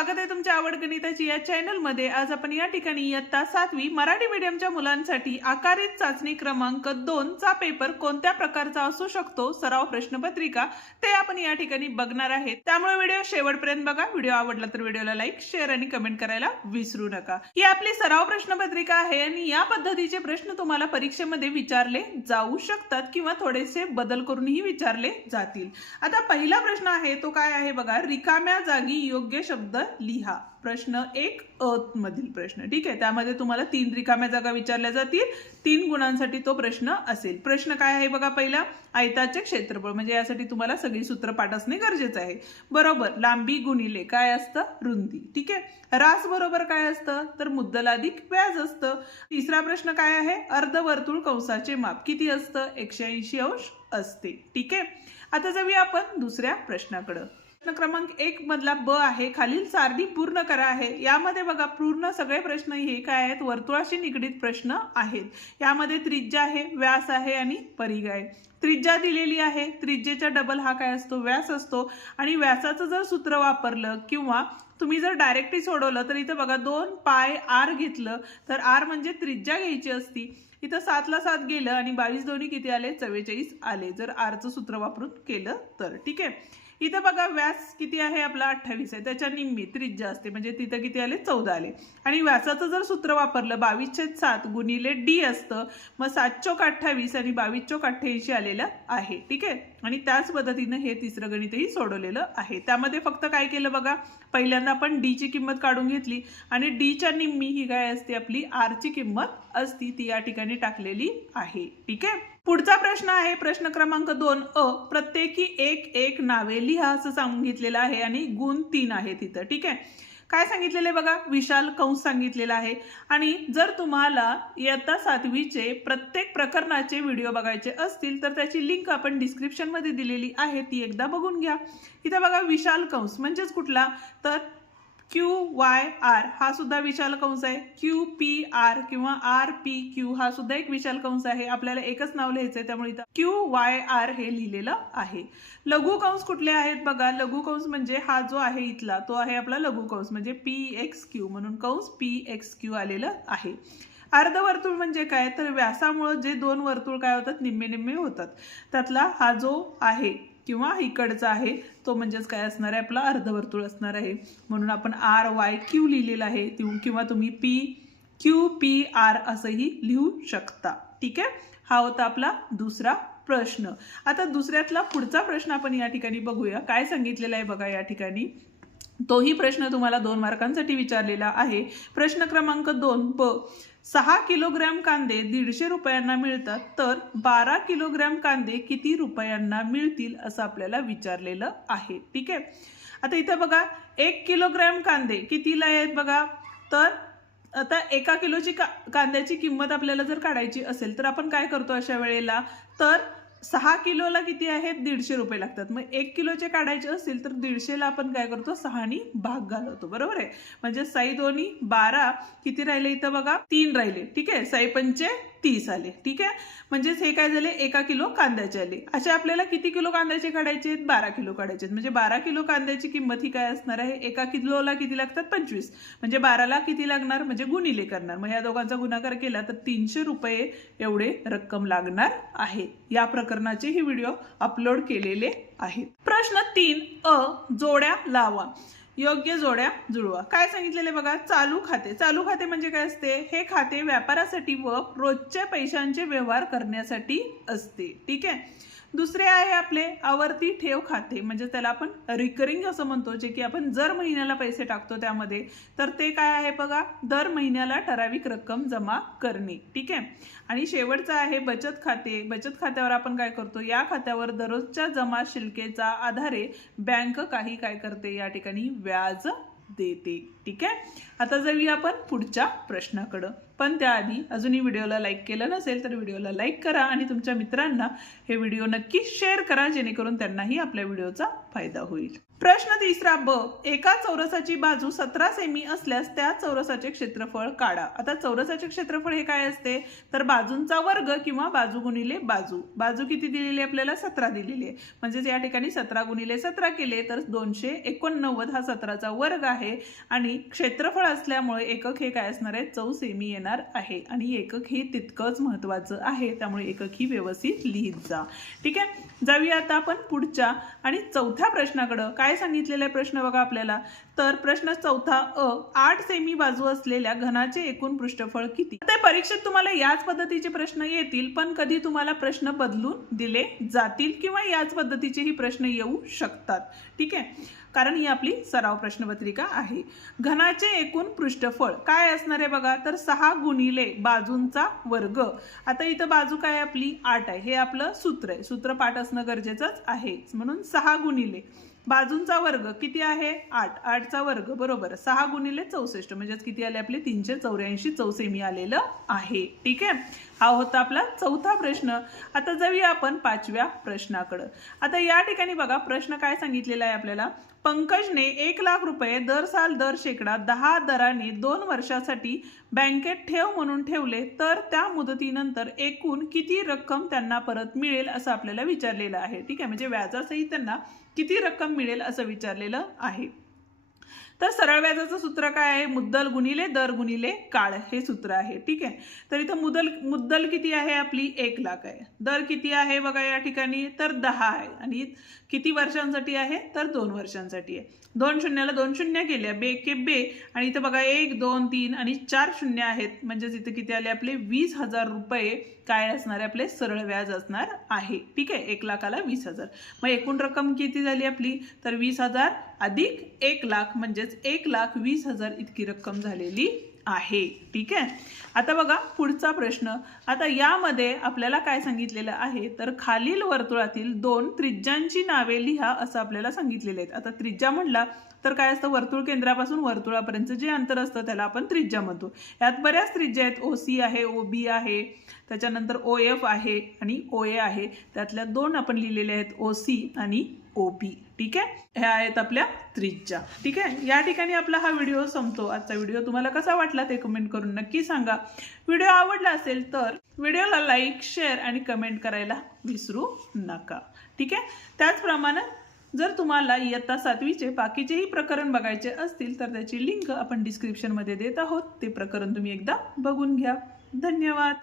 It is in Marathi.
स्वागत आहे तुमच्या आवड गणिताची या चॅनल मध्ये। आज आपण या ठिकाणी इयत्ता 7वी मराठी मीडियमच्या मुलांसाठी आकारित चाचणी क्रमांक 2 चा पेपर कोणत्या प्रकारचा असू शकतो सराव प्रश्नपत्रिका ते आपण या ठिकाणी बघणार आहेत। त्यामुळे व्हिडिओ शेवटपर्यंत बघा। व्हिडिओ आवडला तर व्हिडिओला लाईक, शेअर आणि कमेंट करायला विसरू नका। ही आपली सराव प्रश्नपत्रिका आहे आणि या पद्धतीचे प्रश्न तुम्हाला परीक्षेमध्ये विचारले जाऊ शकतात किंवा थोडेसे बदल करूनही विचारले जातील। आता पहिला प्रश्न आहे तो काय आहे बघा, रिकाम्या जागी योग्य शब्द लिहा। प्रश्न 1 अ मधील प्रश्न, ठीक आहे। त्यामध्ये तुम्हाला 3 रिकाम्या जागा विचारल्या जातील, 3 गुणांसाठी तो प्रश्न असेल। प्रश्न काय आहे बघा, पहिला आयताचे क्षेत्रफळ, म्हणजे यासाठी तुम्हाला सगळी सूत्र पाठ असणे गरजेचे आहे। बरोबर, लांबी गुणिले काय असतं, रुंदी, ठीक आहे। रास बरोबर काय असतं, तर मुद्दल अधिक व्याज असतं। तिसरा प्रश्न काय आहे, अर्धवर्तुळ कंसाचे माप किती असतं, 180 अंश असते, ठीक आहे। आता जाऊया आपण दुसऱ्या प्रश्नाकडे। प्रश्न क्रमांक 1 मधला ब आहे, खालील सारणी पूर्ण करा आहे। यामध्ये बघा पूर्ण सगळे प्रश्न हे काय आहेत, वर्तुळाशी निगडीत प्रश्न आहेत। यामध्ये त्रिज्या आहे, व्यास आहे आणि परिघ आहे। त्रिज्या दिलेली आहे, त्रिज्येचा डबल हा काय असतो, व्यास असतो। आणि व्यासाचं जर सूत्र वापरलं किंवा तुम्ही जर डायरेक्टली सोडवलं तर इथे बघा 2 पाय आर घेतलं तर आर म्हणजे त्रिज्या घ्यायची असती। इथं 7 ला 7 गेलं आणि 22 दोन्ही किती आले, 44 आले जर आरचं सूत्र वापरून केलं तर, ठीक आहे। इथं बघा व्यास किती आहे आपला 28 आहे, त्याच्या निम्मी त्रिज्या असते म्हणजे तिथं किती आले, 14 आले। आणि व्यासाचं जर सूत्र वापरलं 22/7 गुणिले डी असतं, मग 7 चोक 28 आणि 22 चोक 88 आलेलं आहे, ठीक आहे। आणि त्याच पद्धतीने हे तिसरं गणितही सोडवलेलं आहे। त्यामध्ये फक्त काय केलं बघा, पहिल्यांदा आपण डी ची किंमत काढून घेतली आणि डी च्या निम्मी ही काय असते आपली आर ची किंमत असती, ती या ठिकाणी टाकलेली आहे, ठीक आहे। पुढचा प्रश्न आहे प्रश्न क्रमांक 2 अ, प्रत्येकी 1 नावे लिहा असं सांगितलेलं आहे आणि गुण 3 आहे तिथं, ठीक आहे। काय सांगितलेलं आहे बघा, विशाल कंस सांगितलेला आहे। आणि जर तुम्हाला इयत्ता 7वीचे प्रत्येक प्रकरणाचे व्हिडिओ बघायचे असतील तर त्याची लिंक आपण डिस्क्रिप्शन मध्ये दिलेली आहे, ती एकदा बघून घ्या। इथं बघा विशाल कंस म्हणजेच कुठला, तर QYR हा सुद्धा विशाल कंस आहे। QPR किंवा RPQ हा सुद्धा एक विशाल कंस आहे। आपल्याला एकच नाव लिहायचंय त्यामुळे इथं QYR हे लिहिलेलं आहे। लघु कंस कुठले आहेत बघा, लघु कंस म्हणजे हा जो आहे इथला तो आहे आपला लघु कंस म्हणजे PXQ, म्हणून कंस PXQ आलेलं आहे। अर्धवर्तुळ म्हणजे काय, तर व्यासामुळे जे 2 वर्तुळ काय होतात, निम्मे निम्मे होतात। त्यातला हा जो आहे किंवा इकडचा आहे तो म्हणजेच काय असणार आहे, आपला अर्धवर्तुळ असणार आहे। म्हणून आपण RYQ लिहिलेलं आहे किंवा तुम्ही PQPR असंही लिहू शकता, ठीक आहे। हा होता आपला दुसरा प्रश्न। आता दुसऱ्यातला पुढचा प्रश्न आपण या ठिकाणी बघूया। काय सांगितलेलं आहे बघा या ठिकाणी, तोही प्रश्न तुम्हाला 2 मार्कांसाठी विचारलेला आहे। प्रश्न क्रमांक 2 ब, 6 किलोग्रॅम कांदे 150 रुपयांना मिळतात, तर 12 किलोग्रॅम कांदे किती रुपयांना मिळतील असं आपल्याला विचारलेलं आहे, ठीक आहे। आता इथं बघा 1 किलोग्रॅम कांदे कितीला आहेत बघा, तर आता 1 किलोची कांद्याची किंमत आपल्याला जर काढायची असेल तर आपण काय करतो अशा वेळेला, तर 6 किलोला किती आहेत, 150 रुपये लागतात। मग 1 किलोचे काढायचे असतील तर 150 ला आपण काय करतो, 6 नी भाग घालवतो, बरोबर आहे। म्हणजे 6 दोन्ही 12, किती राहिले इथं बघा 3 राहिले, ठीक आहे। 6 पंचे 30 आले, ठीक आहे। म्हणजेच हे काय झाले, 1 किलो कांद्याचे आले। असे आपल्याला किती किलो कांद्याचे काढायचे, 12 किलो काढायचे, म्हणजे 12 किलो कांद्याची किंमत ही काय असणार आहे, 1 किलोला किती लागतात, 25, म्हणजे 12 ला किती लागणार, म्हणजे गुणिले करणार। मग या दोघांचा गुणाकार केला तर 300 रुपये एवढे रक्कम लागणार आहे। या प्रकरणाचे ही व्हिडिओ अपलोड केलेले आहेत। प्रश्न 3 अ, जोड्या लावा, योग्य जोड्या जुळवा। काय सांगितलेले बघा, चालू खाते। चालू खाते म्हणजे काय असते, हे खाते व्यापारासाठी व रोजच्या पैशांचे व्यवहार करण्यासाठी असते, ठीक आहे। दुसरे आहे आपले आवर्ती ठेव खाते, म्हणजे त्याला आपण रिकरिंग असं म्हणतो, जे की आपण दर महिन्याला पैसे टाकतो त्यामध्ये, तर ते काय आहे बघा, दर महिन्याला ठराविक रक्कम जमा करणे, ठीक आहे। आणि शेवटचं आहे बचत खाते। बचत खात्यावर आपण काय करतो, या खात्यावर दररोजच्या जमा शिल्लकेच्या आधारे बँक काही काय करते, या ठिकाणी व्याज देते, ठीक आहे। आता जाऊया आपण पुढच्या प्रश्नाकडे, पण त्याआधी अजूनही व्हिडिओला लाईक केलं नसेल तर व्हिडिओला लाईक करा आणि तुमच्या मित्रांना हे व्हिडिओ नक्की शेअर करा, जेणेकरून त्यांनाही आपल्या व्हिडिओचा फायदा होईल। प्रश्न तिसरा ब, एका चौरसाची बाजू 17 सेमी असल्यास त्या चौरसाचे क्षेत्रफळ काढा। आता चौरसाचे क्षेत्रफळ हे काय असते तर बाजूंचा वर्ग किंवा बाजू गुणिले बाजू। बाजू किती दिलेली आपल्याला 17 दिलेली आहे, म्हणजे या ठिकाणी 17 गुणिले 17 केले तर 289 हा 17चा वर्ग आहे आणि क्षेत्रफळ असल्यामुळे एकक हे काय असणार आहे, चौ सेमी येणार आहे आणि एकक हे तितकंच महत्त्वाचं आहे, त्यामुळे एकक ही व्यवस्थित लिहित जा। ठीक आहे, जाऊया आता आपण पुढच्या आणि चौथ्या प्रश्नाकडे। काय सांगितलेला आहे प्रश्न बघा आपल्याला, तर प्रश्न चौथा अ, 8 सेमी बाजू असलेल्या घनाचे एकूण पृष्ठफळ किती। ते परीक्षेत तुम्हाला याच पद्धतीचे प्रश्न येतील, पण कधी तुम्हाला प्रश्न बदलून दिले जातील किंवा याच पद्धतीचेही प्रश्न येऊ शकतात। ठीक आहे, कारण ही आपली सराव प्रश्नपत्रिका आहे। घनाचे एकूण पृष्ठफळ काय असणार आहे बघा, तर 6 गुणिले बाजूंचा वर्ग। आता इथं बाजू काय आपली 8 आहे, हे आपलं सूत्र आहे, सूत्र पाठ असणं गरजेचंच आहे, म्हणून 6 गुणिले बाजूंचा वर्ग किती आहे 8, 8चा वर्ग बरोबर 6 गुणिले 64 म्हणजे किती आले आपले 384 चौसेमी आलेलं आहे। ठीक आहे, हा होता आपला चौथा प्रश्न। आता जाऊया आपण पाचव्या प्रश्नाकडे। आता या ठिकाणी बघा प्रश्न काय सांगितलेला आहे आपल्याला, पंकजने 1 लाख रुपये दर साल दर शेकडा 10 दराने 2 वर्षासाठी बँकेत ठेव म्हणून ठेवले, तर त्या मुदतीनंतर एकूण किती रक्कम त्यांना परत मिळेल असं आपल्याला विचारलेलं आहे। ठीक आहे, म्हणजे व्याजासहित त्यांना किती रक्कम मिळेल असं विचारलेलं आहे। तर सरळ व्याजाचं सूत्र काय आहे, मुद्दल गुणिले दर गुणिले काळ हे सूत्र आहे। ठीक आहे, तर इथं मुद्दल किती आहे आपली 1 लाख आहे, दर किती आहे बघा या ठिकाणी तर 10 आहे आणि किती वर्षांसाठी आहे तर 2 वर्षांसाठी आहे। 2 शून्याला 2 शून्य केल्या, बे के बे आणि इथं बघा 1 2 3 आणि 4 शून्य आहेत, म्हणजे इथं किती आले आपले 20,000 रुपये काय असणार आहे आपले सरळ व्याज असणार आहे। ठीक आहे, 1 लाखाला 20,000, मग एकूण रक्कम किती झाली आपली तर 20,000 अधिक 1 लाख म्हणजेच 1,20,000 इतकी रक्कम झालेली आहे। ठीक आहे, आता बघा पुढचा प्रश्न। आता यामध्ये आपल्याला काय सांगितलेलं आहे तर खालील वर्तुळातील 2 त्रिज्यांची नावे लिहा असं आपल्याला सांगितलेले आहेत। आता त्रिज्या म्हणला तर काय असतं, वर्तुळ केंद्रापासून वर्तुळापर्यंत जे अंतर असतं त्याला आपण त्रिज्या म्हणतो। यात बऱ्याच त्रिज्या आहेत, ओसी आहे, ओबी आहे, त्याच्यानंतर ओएफ आहे आणि ओए आहे, त्यातल्या 2 आपण लिहिलेले आहेत ओसी आणि ओबी। ठीक आहे, ह्या आहेत आपल्या त्रिज्या। ठीक आहे, या ठिकाणी आपला हा व्हिडिओ संपतो। आजचा व्हिडिओ तुम्हाला कसा वाटला ते कमेंट करून नक्की सांगा। व्हिडिओ आवडला असेल तर व्हिडिओला लाईक शेअर आणि कमेंट करायला विसरू नका। ठीक आहे, त्याचप्रमाणे जर तुम्हाला इयत्ता 7वीचे बाकीचेही प्रकरण बघायचे असतील तर त्याची लिंक आपण डिस्क्रिप्शन मध्ये देत आहोत, ते प्रकरण तुम्ही एकदा बघून घ्या। धन्यवाद।